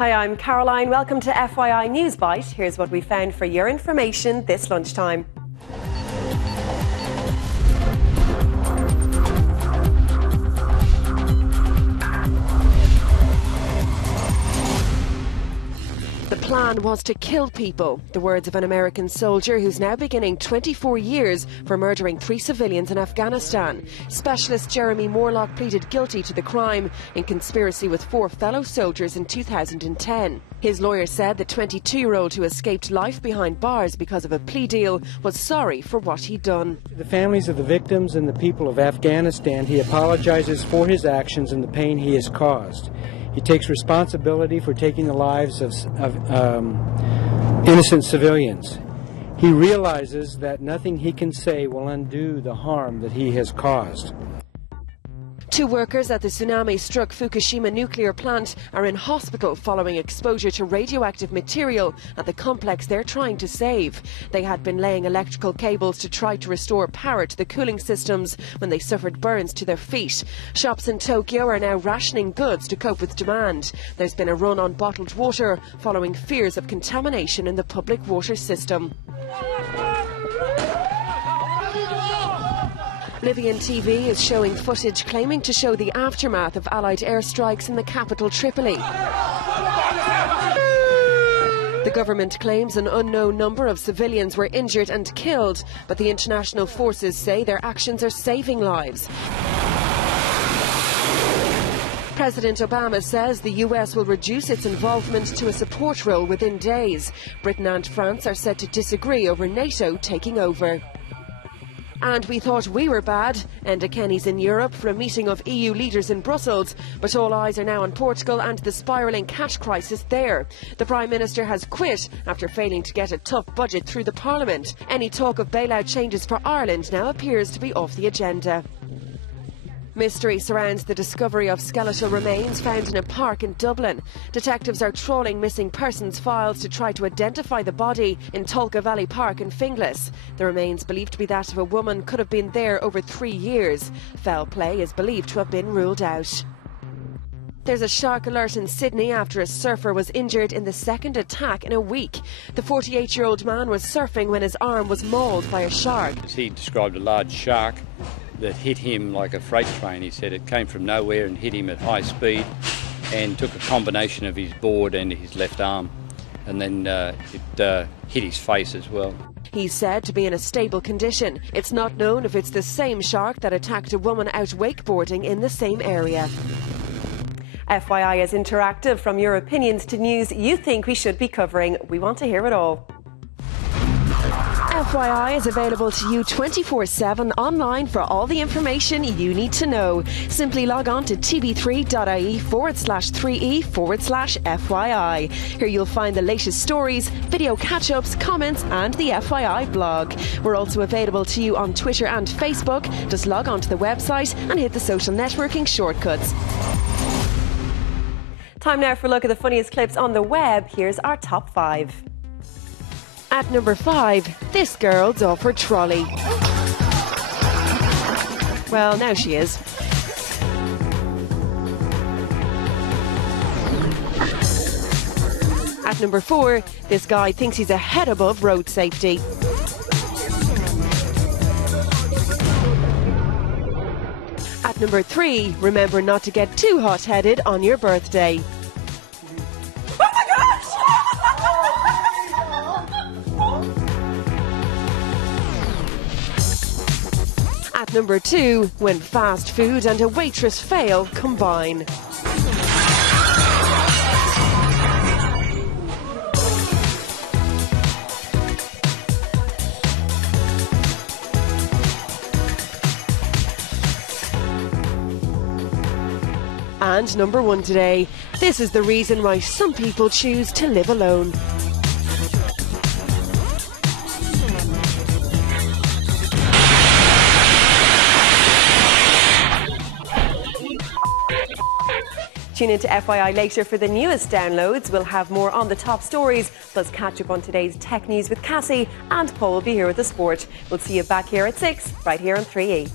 Hi, I'm Caroline. Welcome to FYI NewsByte. Here's what we found for your information this lunchtime. The plan was to kill people. The words of an American soldier who's now beginning 24 years for murdering 3 civilians in Afghanistan. Specialist Jeremy Morlock pleaded guilty to the crime in conspiracy with 4 fellow soldiers in 2010. His lawyer said the 22-year-old who escaped life behind bars because of a plea deal was sorry for what he'd done. To the families of the victims and the people of Afghanistan, he apologizes for his actions and the pain he has caused. He takes responsibility for taking the lives of innocent civilians. He realizes that nothing he can say will undo the harm that he has caused. 2 workers at the tsunami-struck Fukushima nuclear plant are in hospital following exposure to radioactive material at the complex they're trying to save. They had been laying electrical cables to try to restore power to the cooling systems when they suffered burns to their feet. Shops in Tokyo are now rationing goods to cope with demand. There's been a run on bottled water following fears of contamination in the public water system. Libyan TV is showing footage claiming to show the aftermath of Allied airstrikes in the capital Tripoli. The government claims an unknown number of civilians were injured and killed, but the international forces say their actions are saving lives. President Obama says the US will reduce its involvement to a support role within days. Britain and France are set to disagree over NATO taking over. And we thought we were bad. Enda Kenny's in Europe for a meeting of EU leaders in Brussels, but all eyes are now on Portugal and the spiralling cash crisis there. The Prime Minister has quit after failing to get a tough budget through the Parliament. Any talk of bailout changes for Ireland now appears to be off the agenda. Mystery surrounds the discovery of skeletal remains found in a park in Dublin. Detectives are trawling missing persons files to try to identify the body in Tolka Valley Park in Finglas. The remains, believed to be that of a woman, could have been there over 3 years. Foul play is believed to have been ruled out. There's a shark alert in Sydney after a surfer was injured in the second attack in a week. The 48-year-old man was surfing when his arm was mauled by a shark. He described a large shark that hit him like a freight train. He said it came from nowhere and hit him at high speed and took a combination of his board and his left arm, and then it hit his face as well. He's said to be in a stable condition. It's not known if it's the same shark that attacked a woman out wakeboarding in the same area. FYI is interactive. From your opinions to news you think we should be covering. We want to hear it all. FYI is available to you 24/7 online for all the information you need to know. Simply log on to tv3.ie/3e/FYI. Here you'll find the latest stories, video catch-ups, comments and the FYI blog. We're also available to you on Twitter and Facebook. Just log on to the website and hit the social networking shortcuts. Time now for a look at the funniest clips on the web. Here's our top 5. At number 5, this girl's off her trolley. Well, now she is. At number 4, this guy thinks he's a head above road safety. At number 3, remember not to get too hot-headed on your birthday. At number 2, when fast food and a waitress fail combine. And number 1 today, this is the reason why some people choose to live alone. Tune into FYI later for the newest downloads. We'll have more on the top stories, plus catch up on today's tech news with Cassie, and Paul will be here with the sport. We'll see you back here at 6, right here on 3E.